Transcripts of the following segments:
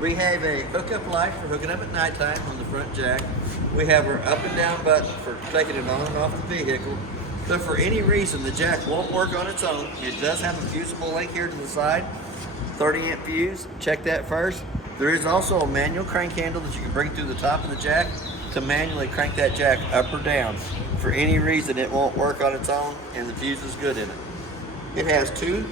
We have a hookup light for hooking up at nighttime on the front jack. We have our up and down button for taking it on and off the vehicle. But for any reason the jack won't work on its own, it does have a fusible link here to the side, 30 amp fuse. Check that first. There is also a manual crank handle that you can bring through the top of the jack to manually crank that jack up or down. For any reason it won't work on its own and the fuse is good in it. It has two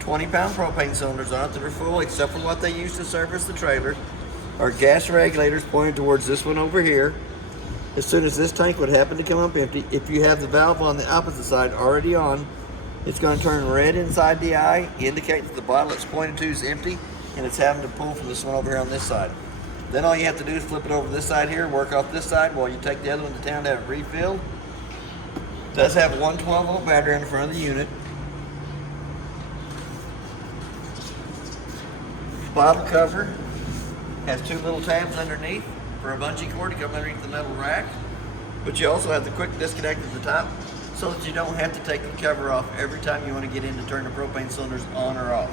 20-pound propane cylinders on it that are full except for what they use to service the trailer. Our gas regulators pointed towards this one over here. As soon as this tank would happen to come up empty, if you have the valve on the opposite side already on, it's going to turn red inside the eye, indicate that the bottle it's pointed to is empty, and it's having to pull from this one over here on this side. Then all you have to do is flip it over this side here, work off this side while you take the other one to town to have it refilled. It does have one 12-volt battery in the front of the unit. Bottle cover has two little tabs underneath for a bungee cord to come underneath the metal rack. But you also have the quick disconnect at the top so that you don't have to take the cover off every time you want to get in to turn the propane cylinders on or off.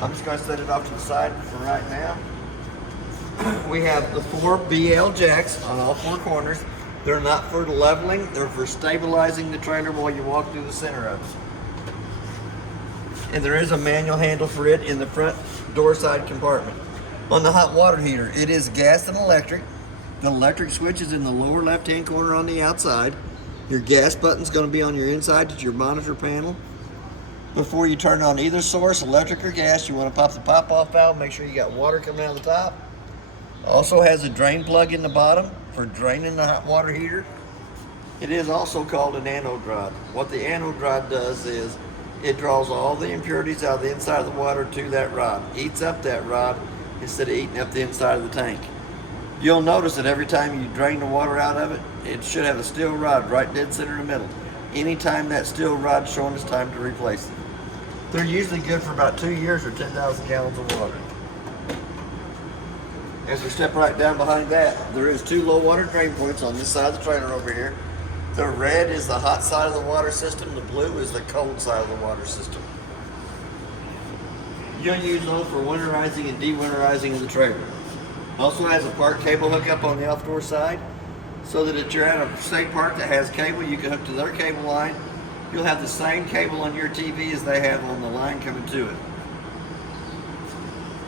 I'm just going to set it off to the side for right now. We have the 4 BL jacks on all 4 corners. They're not for leveling, they're for stabilizing the trailer while you walk through the center of it. And there is a manual handle for it in the front door side compartment. On the hot water heater, it is gas and electric. The electric switch is in the lower left-hand corner on the outside. Your gas button's going to be on your inside to your monitor panel. Before you turn on either source, electric or gas, you want to pop the pop-off valve, make sure you got water coming out of the top. Also has a drain plug in the bottom for draining the hot water heater. It is also called an anode rod. What the anode rod does is it draws all the impurities out of the inside of the water to that rod, eats up that rod instead of eating up the inside of the tank. You'll notice that every time you drain the water out of it, it should have a steel rod right dead center in the middle. Anytime that steel rod's showing, it's time to replace it. They're usually good for about 2 years or 10,000 gallons of water. As we step right down behind that, there is 2 low water drain points on this side of the trailer over here. The red is the hot side of the water system, the blue is the cold side of the water system. You'll use those for winterizing and de-winterizing of the trailer. Also has a park cable hookup on the off-door side, so that if you're at a state park that has cable, you can hook to their cable line. You'll have the same cable on your TV as they have on the line coming to it.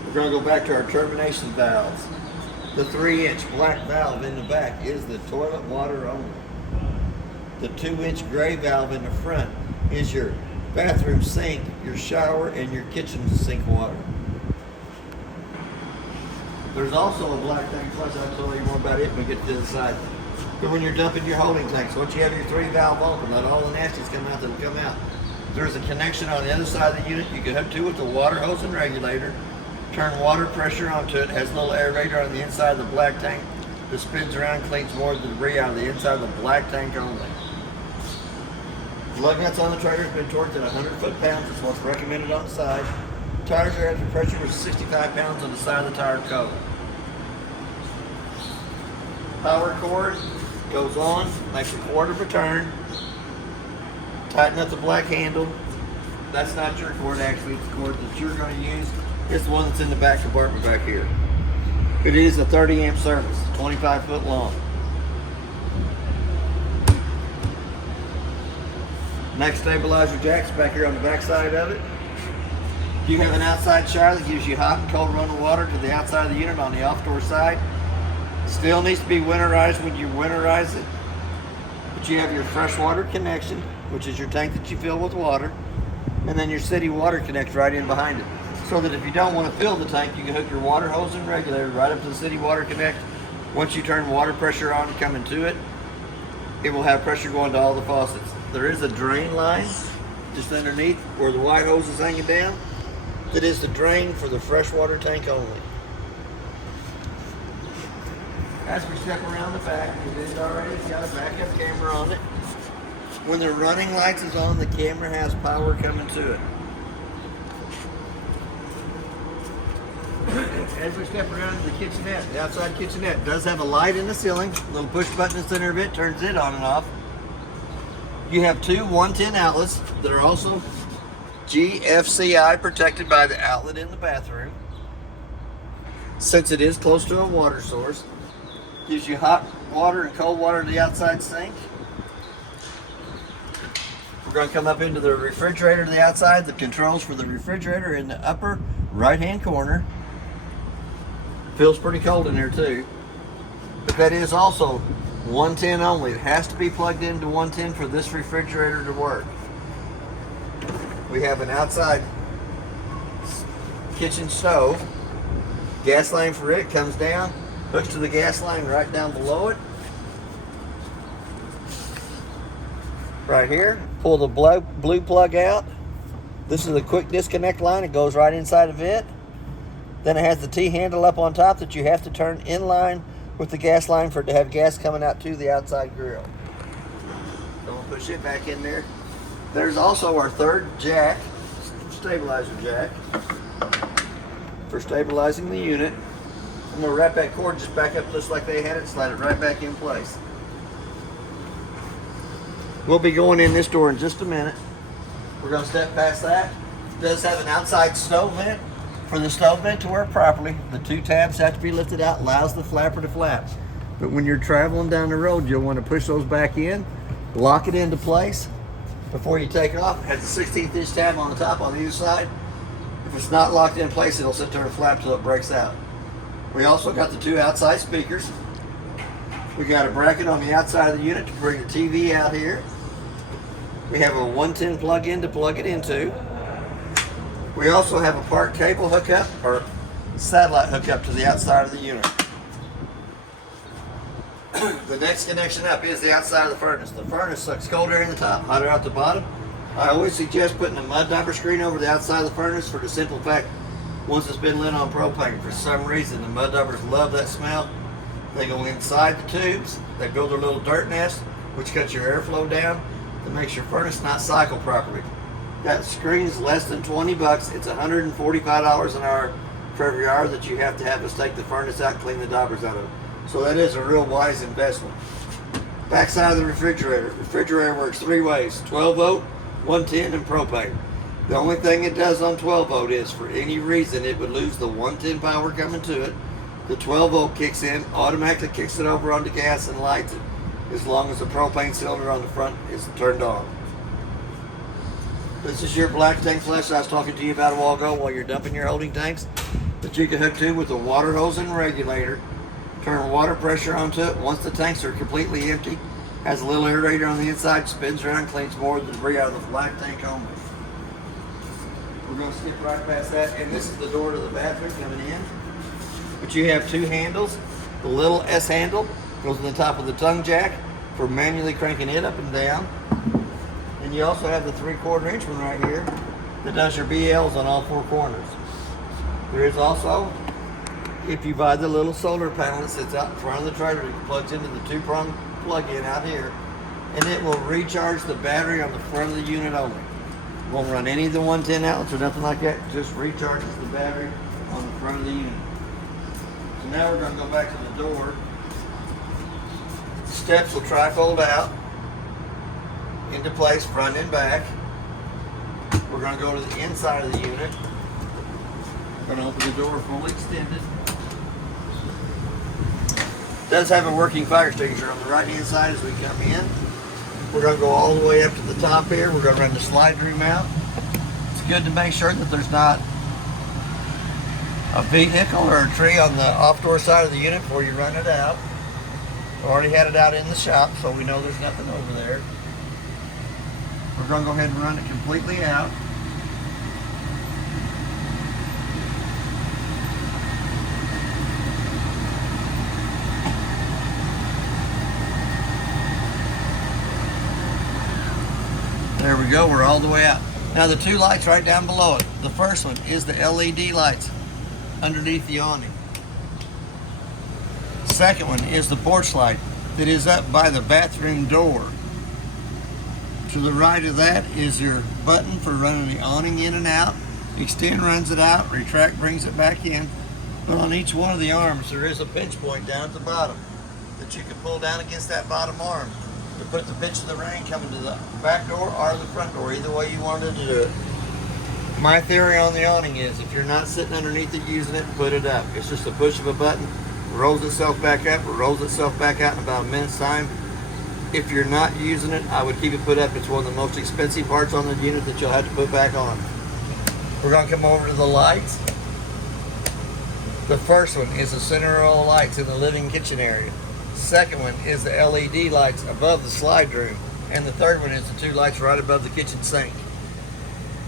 We're going to go back to our termination valves. The 3-inch black valve in the back is the toilet water only. The 2-inch gray valve in the front is your bathroom sink, your shower, and your kitchen sink water. There's also a black tank flush. I'll tell you more about it when we get to the side. But when you're dumping your holding tanks, once you have your 3 valve open, let all the nasties come out that'll come out. There's a connection on the other side of the unit you can hook to with the water hose and regulator. Turn water pressure onto it. It has a little aerator on the inside of the black tank that spins around, cleans more of the debris out of the inside of the black tank only. Lug nuts on the trailer has been torqued at 100 foot-pounds. That's what's recommended on the side. Tires are at pressure with 65 pounds on the side of the tire cover. Power cord goes on, makes a quarter of a turn. Tighten up the black handle. That's not your cord, actually. It's the cord that you're going to use. It's the one that's in the back compartment back here. It is a 30 amp service, 25 foot long. Next stabilizer jack's back here on the back side of it. You have an outside shower that gives you hot and cold running water to the outside of the unit on the off-door side. Still needs to be winterized when you winterize it. But you have your freshwater connection, which is your tank that you fill with water, and then your city water connects right in behind it. So that if you don't want to fill the tank, you can hook your water hose and regulator right up to the city water connect. Once you turn water pressure on coming to it, it will have pressure going to all the faucets. There is a drain line just underneath where the white hose is hanging down. That is the drain for the freshwater tank only. As we step around the back, it is already got a backup camera on it. When the running lights is on, the camera has power coming to it. As we step around to the kitchenette, the outside kitchenette does have a light in the ceiling. A little push button in the center of it turns it on and off. You have 2 110 outlets that are also GFCI protected by the outlet in the bathroom. since it is close to a water source. Gives you hot water and cold water to the outside sink. We're going to come up into the refrigerator to the outside. The controls for the refrigerator in the upper right-hand corner. Feels pretty cold in there too. But that is also 110 only. It has to be plugged into 110 for this refrigerator to work. We have an outside kitchen stove. Gas line for it comes down, hooks to the gas line right down below it. Right here, pull the blue plug out. This is a quick disconnect line. It goes right inside of it. Then it has the T-handle up on top that you have to turn in line with the gas line for it to have gas coming out to the outside grill. So we'll push it back in there. There's also our third jack, stabilizer jack, for stabilizing the unit. I'm going to wrap that cord just back up just like they had it, slide it right back in place. We'll be going in this door in just a minute. We're going to step past that. It does have an outside stove vent. For the stove vent to work properly, the two tabs have to be lifted out, allows the flapper to flap. But when you're traveling down the road, you'll want to push those back in, lock it into place before you take off. It has a 16th inch tab on the top on either side. If it's not locked in place, it'll sit there and flap till it breaks out. We also got the two outside speakers. We got a bracket on the outside of the unit to bring the TV out here. We have a 110 plug-in to plug it into. We also have a part cable hookup or satellite hookup to the outside of the unit. The next connection up is the outside of the furnace. The furnace sucks cold air in the top, hot air out the bottom. I always suggest putting a mud diaper screen over the outside of the furnace for the simple fact, once it's been lit on propane, for some reason the mud diapers love that smell. They go inside the tubes, they build their little dirt nest, which cuts your airflow down. That makes your furnace not cycle properly. That screen's less than 20 bucks. It's $145 an hour for every hour that you have to have us take the furnace out and clean the diapers out of it. So that is a real wise investment. Backside of the refrigerator. Refrigerator works three ways: 12 volt, 110, and propane. The only thing it does on 12 volt is, for any reason it would lose the 110 power coming to it, the 12 volt kicks in, automatically kicks it over onto gas and lights it, as long as the propane cylinder on the front is turned on. This is your black tank flush I was talking to you about a while ago while you're dumping your holding tanks, that you can hook to with a water hose and regulator. Turn water pressure onto it once the tanks are completely empty. Has a little aerator on the inside, spins around, cleans more of the debris out of the black tank only. We're going to skip right past that, and this is the door to the bathroom coming in. But you have two handles. The little S handle goes on the top of the tongue jack for manually cranking it up and down. And you also have the 3/4 inch one right here that does your BLs on all four corners. There is also, if you buy the little solar panel that sits out in front of the trailer, it plugs into the two-prong plug-in out here, and it will recharge the battery on the front of the unit only. It won't run any of the 110 outlets or nothing like that. It just recharges the battery on the front of the unit. So now we're going to go back to the door. The steps will tri-fold out into place, front and back. We're going to go to the inside of the unit. We're going to open the door fully extended. It does have a working fire extinguisher on the right hand side as we come in. We're going to go all the way up to the top here. We're going to run the slide through mount. It's good to make sure that there's not a vehicle or a tree on the off door side of the unit before you run it out. We already had it out in the shop, so we know there's nothing over there. We're going to go ahead and run it completely out. There we go, we're all the way out. Now the two lights right down below it. The first one is the LED lights underneath the awning. Second one is the porch light that is up by the bathroom door. To the right of that is your button for running the awning in and out. Extend runs it out, retract brings it back in. But on each one of the arms there is a pinch point down at the bottom that you can pull down against that bottom arm to put the pitch of the rain coming to the back door or the front door, either way you wanted to do it. My theory on the awning is if you're not sitting underneath it using it, put it up. It's just a push of a button, rolls itself back up, or rolls itself back out in about a minute's time. If you're not using it, I would keep it put up. It's one of the most expensive parts on the unit that you'll have to put back on. We're going to come over to the lights. The first one is the center row lights in the living kitchen area. Second one is the LED lights above the slide room. And the third one is the two lights right above the kitchen sink.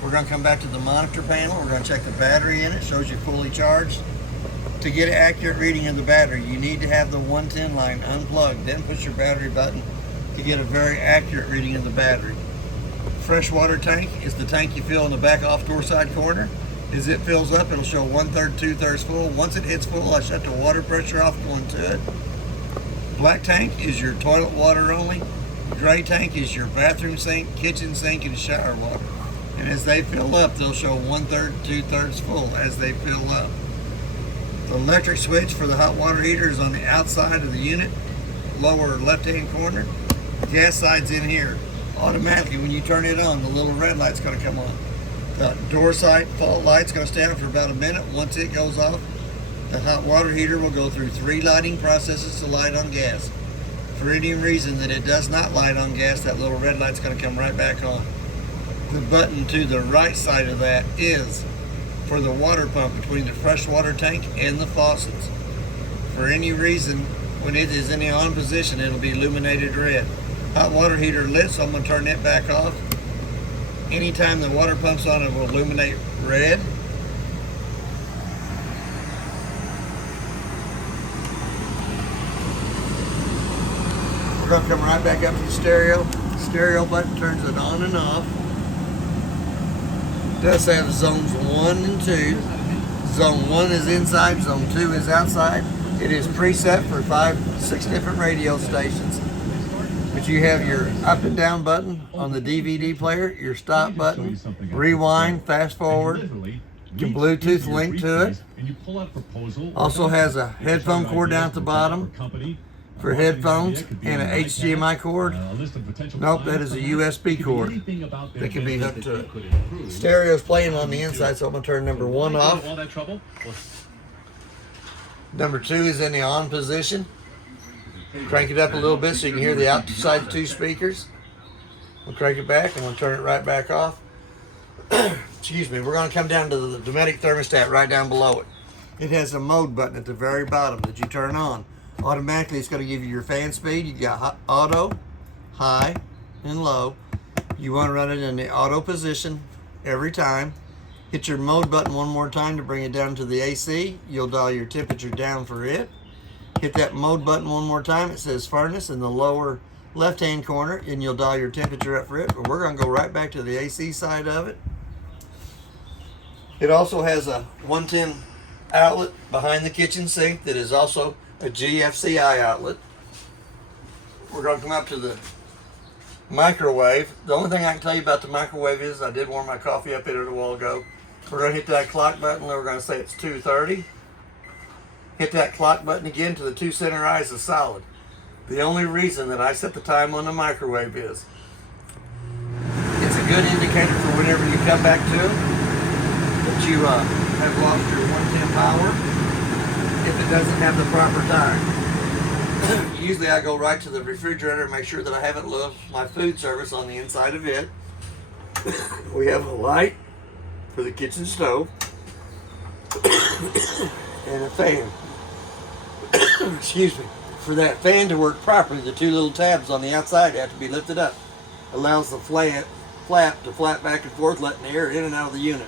We're going to come back to the monitor panel. We're going to check the battery in it. Shows you fully charged. To get an accurate reading of the battery, you need to have the 110 line unplugged. Then push your battery button to get a very accurate reading of the battery. Freshwater tank is the tank you fill in the back off door side corner. As it fills up, it'll show 1/3, 2/3 full. Once it hits full, I shut the water pressure off going to it. Black tank is your toilet water only. Gray tank is your bathroom sink, kitchen sink, and shower water. And as they fill up, they'll show 1/3, 2/3 full as they fill up. The electric switch for the hot water heater is on the outside of the unit, lower left-hand corner. Gas side's in here. Automatically, when you turn it on, the little red light's going to come on. The door side fault light's going to stay on for about a minute. Once it goes off, the hot water heater will go through 3 lighting processes to light on gas. For any reason that it does not light on gas, that little red light's going to come right back on. The button to the right side of that is for the water pump between the freshwater tank and the faucets. For any reason, when it is in the on position, it'll be illuminated red. Hot water heater lit, so I'm going to turn it back off. Anytime the water pump's on, it will illuminate red. We're going to come right back up to the stereo. Stereo button turns it on and off. It does have zones 1 and 2. Zone 1 is inside, zone 2 is outside. It is preset for 5-6 different radio stations. But you have your up and down button on the DVD player, your stop button, rewind, fast forward, your Bluetooth link to it. Also has a headphone cord down at the bottom for headphones and an HDMI cord. Nope, that is a USB cord that can be hooked to it. Stereo's playing on the inside, so I'm going to turn number 1 off. Number 2 is in the on position. Crank it up a little bit so you can hear the outside 2 speakers. We'll crank it back and we'll turn it right back off. Excuse me, we're going to come down to the Dometic thermostat right down below it. It has a mode button at the very bottom that you turn on. Automatically it's going to give you your fan speed. You got auto, high, and low. You want to run it in the auto position every time. Hit your mode button one more time to bring it down to the AC. You'll dial your temperature down for it. Hit that mode button one more time. It says furnace in the lower left-hand corner, and you'll dial your temperature up for it. But we're going to go right back to the AC side of it. It also has a 110 outlet behind the kitchen sink that is also a GFCI outlet. We're going to come up to the microwave. The only thing I can tell you about the microwave is I did warm my coffee up in it a while ago. We're going to hit that clock button. We're going to say it's 2:30. Hit that clock button again till the 2 center eyes is solid. The only reason that I set the time on the microwave is it's a good indicator for whenever you come back to it that you have lost your 110 power if it doesn't have the proper time. Usually I go right to the refrigerator and make sure that I haven't left my food service on the inside of it. We have a light for the kitchen stove and a fan. Excuse me. For that fan to work properly, the 2 little tabs on the outside have to be lifted up. Allows the flap to flap back and forth, letting the air in and out of the unit.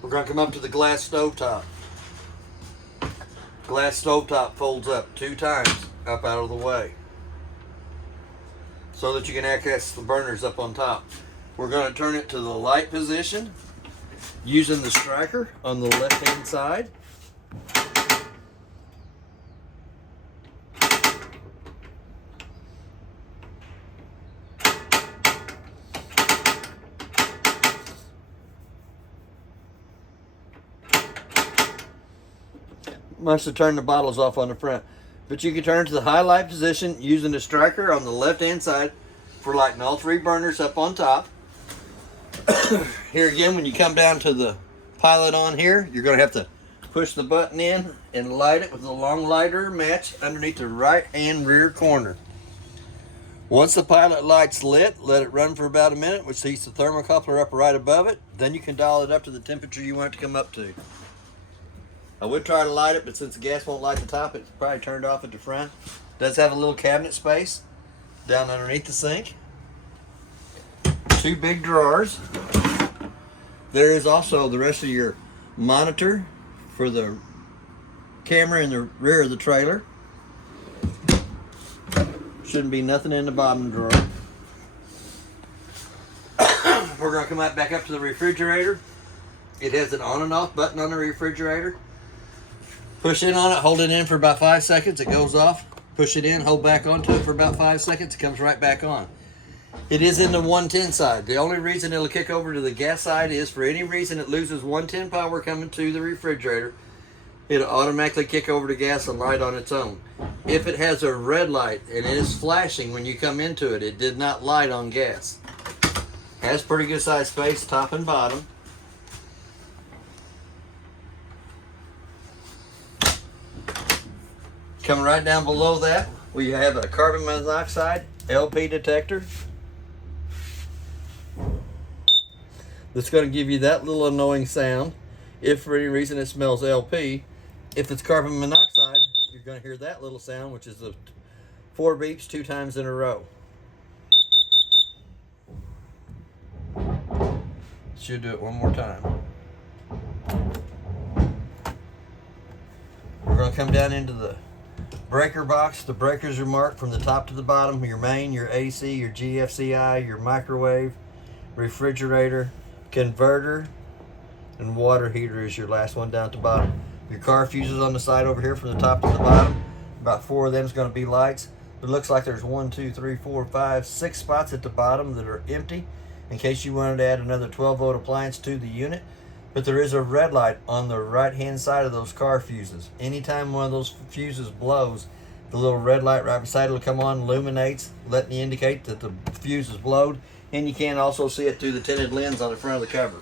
We're going to come up to the glass stovetop. Glass stovetop folds up 2 times up out of the way so that you can access the burners up on top. We're going to turn it to the light position using the striker on the left hand side. Must have turned the bottles off on the front. But you can turn to the highlight position using the striker on the left hand side for lighting all 3 burners up on top. Here again, when you come down to the pilot on here, you're going to have to push the button in and light it with a long lighter match underneath the right and rear corner. Once the pilot light's lit, let it run for about a minute, which heats the thermocoupler up right above it. Then you can dial it up to the temperature you want it to come up to. I would try to light it, but since the gas won't light the top, it's probably turned off at the front. It does have a little cabinet space down underneath the sink. 2 big drawers. There is also the rest of your monitor for the camera in the rear of the trailer. Shouldn't be nothing in the bottom drawer. We're going to come back up to the refrigerator. It has an on and off button on the refrigerator. Push in on it, hold it in for about 5 seconds, it goes off. Push it in, hold back onto it for about 5 seconds, it comes right back on. It is in the 110 side. The only reason it'll kick over to the gas side is for any reason it loses 110 power coming to the refrigerator, it'll automatically kick over to gas and light on its own. If it has a red light and it is flashing when you come into it, it did not light on gas. Has pretty good size space, top and bottom. Coming right down below that, we have a carbon monoxide LP detector. That's going to give you that little annoying sound if for any reason it smells LP. If it's carbon monoxide, you're going to hear that little sound, which is the 4 beeps 2 times in a row. Should do it one more time. We're going to come down into the breaker box. The breakers are marked from the top to the bottom. Your main, your AC, your GFCI, your microwave, refrigerator, converter, and water heater is your last one down at the bottom. Your car fuses on the side over here from the top to the bottom. About 4 of them is going to be lights. It looks like there's 1, 2, 3, 4, 5, 6 spots at the bottom that are empty in case you wanted to add another 12-volt appliance to the unit. But there is a red light on the right-hand side of those car fuses. Anytime one of those fuses blows, the little red light right beside it will come on, illuminates, letting you indicate that the fuse is blowed. And you can also see it through the tinted lens on the front of the cover.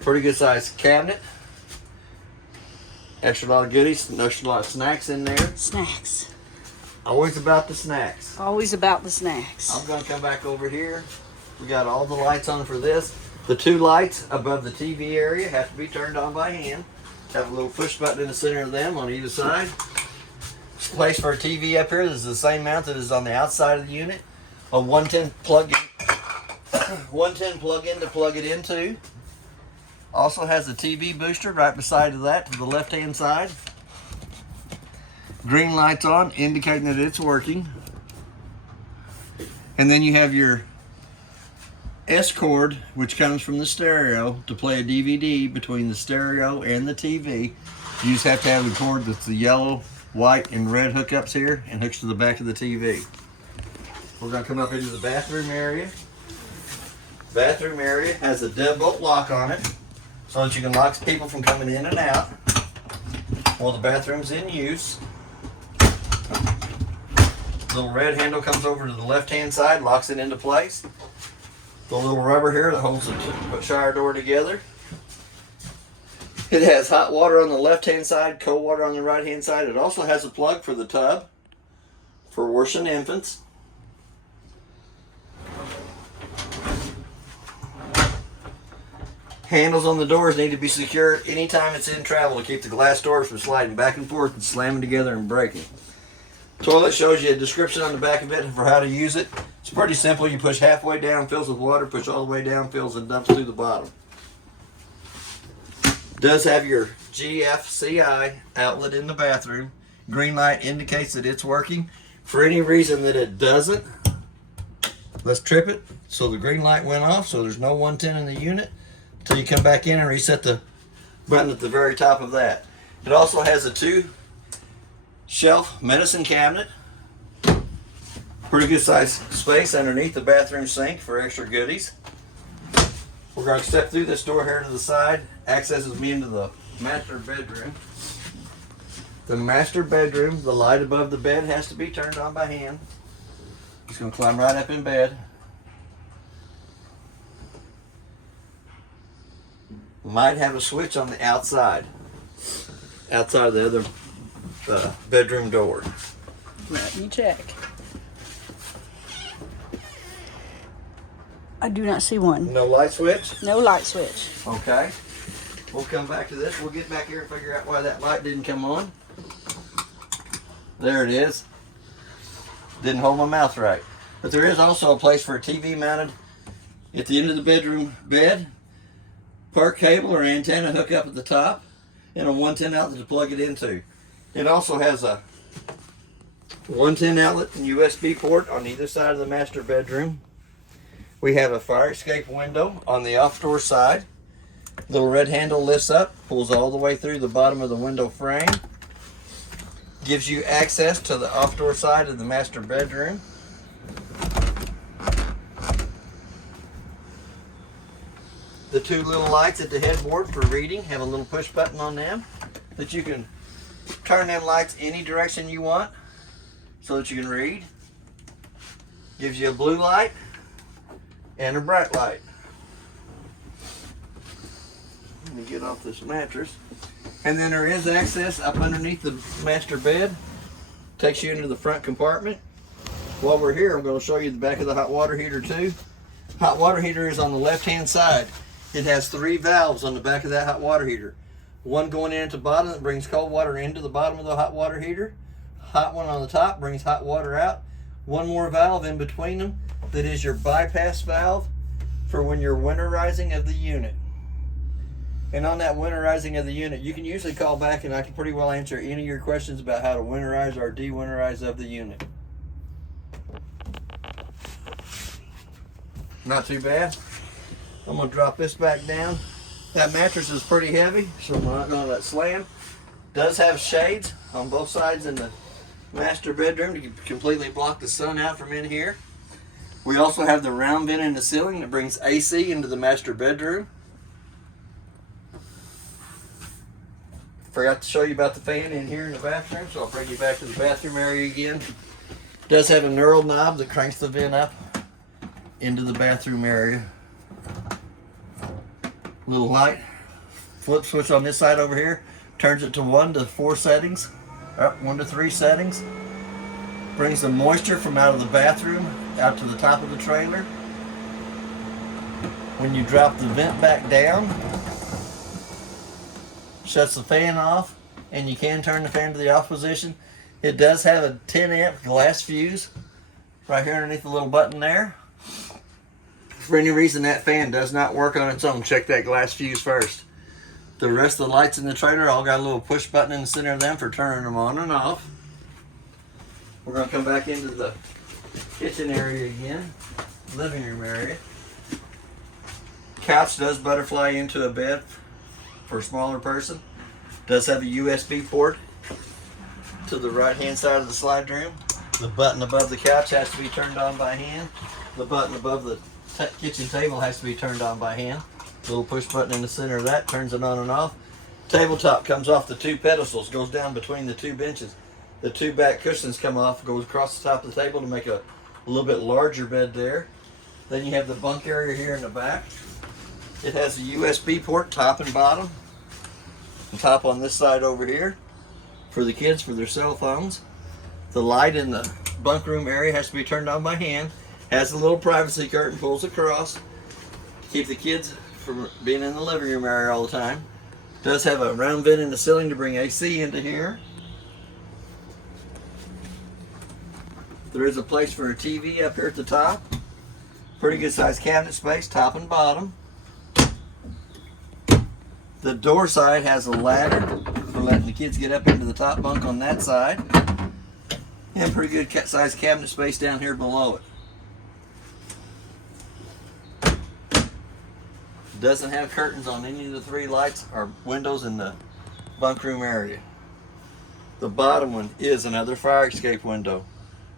Pretty good sized cabinet. Extra lot of goodies, extra lot of snacks in there. Snacks. Always about the snacks. Always about the snacks. I'm going to come back over here. We got all the lights on for this. The 2 lights above the TV area have to be turned on by hand. Have a little push button in the center of them on either side. There's a place for a TV up here. This is the same mount that is on the outside of the unit. A 110 plug-in 110 plug-in to plug it into. Also has a TV booster right beside of that to the left-hand side. Green lights on, indicating that it's working. And then you have your S cord, which comes from the stereo to play a DVD between the stereo and the TV. You just have to have the cord that's the yellow, white, and red hookups here and hooks to the back of the TV. We're going to come up into the bathroom area. Bathroom area has a deadbolt lock on it so that you can lock people from coming in and out while the bathroom's in use. The little red handle comes over to the left-hand side, locks it into place. The little rubber here that holds the shower door together. It has hot water on the left-hand side, cold water on the right-hand side. It also has a plug for the tub for washing infants. Handles on the doors need to be secure anytime it's in travel to keep the glass doors from sliding back and forth and slamming together and breaking. Toilet shows you a description on the back of it for how to use it. It's pretty simple. You push halfway down, fills with water, push all the way down, fills and dumps through the bottom. It does have your GFCI outlet in the bathroom. Green light indicates that it's working. For any reason that it doesn't, let's trip it. So the green light went off, so there's no 110 in the unit until you come back in and reset the button at the very top of that. It also has a 2-shelf medicine cabinet. Pretty good size space underneath the bathroom sink for extra goodies. We're going to step through this door here to the side. Accesses me into the master bedroom. The master bedroom, the light above the bed has to be turned on by hand. Just going to climb right up in bed. might have a switch on the outside of the other bedroom door. Let me check. I do not see one. No light switch? No light switch. Okay. We'll come back to this. We'll get back here and figure out why that light didn't come on. There it is. Didn't hold my mouth right. But there is also a place for a TV mounted at the end of the bedroom bed. Park cable or antenna hook up at the top, and a 110 outlet to plug it into. It also has a 110 outlet and USB port on either side of the master bedroom. We have a fire escape window on the off door side. Little red handle lifts up, pulls all the way through the bottom of the window frame. Gives you access to the off door side of the master bedroom. The two little lights at the headboard for reading have a little push button on them that you can turn them lights any direction you want so that you can read. Gives you a blue light and a bright light. Let me get off this mattress. And then there is access up underneath the master bed. Takes you into the front compartment. While we're here, I'm going to show you the back of the hot water heater too. Hot water heater is on the left hand side. It has 3 valves on the back of that hot water heater. One going in at the bottom that brings cold water into the bottom of the hot water heater. Hot one on the top brings hot water out. One more valve in between them that is your bypass valve for when you're winterizing of the unit. And on that winterizing of the unit, you can usually call back and I can pretty well answer any of your questions about how to winterize or de-winterize of the unit. Not too bad. I'm going to drop this back down. That mattress is pretty heavy, so I'm not going to let it slam. Does have shades on both sides in the master bedroom to completely block the sun out from in here. We also have the round vent in the ceiling that brings AC into the master bedroom. Forgot to show you about the fan in here in the bathroom, so I'll bring you back to the bathroom area again. Does have a knurled knob that cranks the vent up into the bathroom area. Little light flip switch on this side over here turns it to 1 to 4 settings, up 1 to 3 settings. Brings the moisture from out of the bathroom out to the top of the trailer. When you drop the vent back down, shuts the fan off, and you can turn the fan to the off position. It does have a 10 amp glass fuse right here underneath the little button there. If for any reason that fan does not work on its own, check that glass fuse first. The rest of the lights in the trailer all got a little push button in the center of them for turning them on and off. We're going to come back into the kitchen area again, living room area. Couch does butterfly into a bed for a smaller person. Does have a USB port to the right hand side of the slide room. The button above the couch has to be turned on by hand. The button above the kitchen table has to be turned on by hand. Little push button in the center of that turns it on and off. Tabletop comes off the 2 pedestals, goes down between the 2 benches. The 2 back cushions come off, goes across the top of the table to make a little bit larger bed there. Then you have the bunk area here in the back. It has a USB port top and bottom. The top on this side over here for the kids for their cell phones. The light in the bunk room area has to be turned on by hand. Has a little privacy curtain, pulls across to keep the kids from being in the living room area all the time. Does have a round vent in the ceiling to bring AC into here. There is a place for a TV up here at the top. Pretty good sized cabinet space, top and bottom. The door side has a ladder for letting the kids get up into the top bunk on that side. And pretty good sized cabinet space down here below it. Doesn't have curtains on any of the 3 lights or windows in the bunk room area. The bottom one is another fire escape window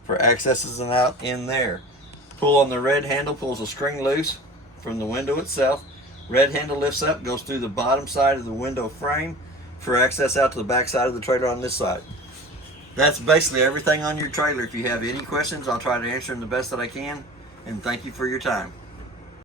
for accesses and out in there. Pull on the red handle, pulls a string loose from the window itself. Red handle lifts up, goes through the bottom side of the window frame for access out to the back side of the trailer on this side. That's basically everything on your trailer. If you have any questions, I'll try to answer them the best that I can. And thank you for your time.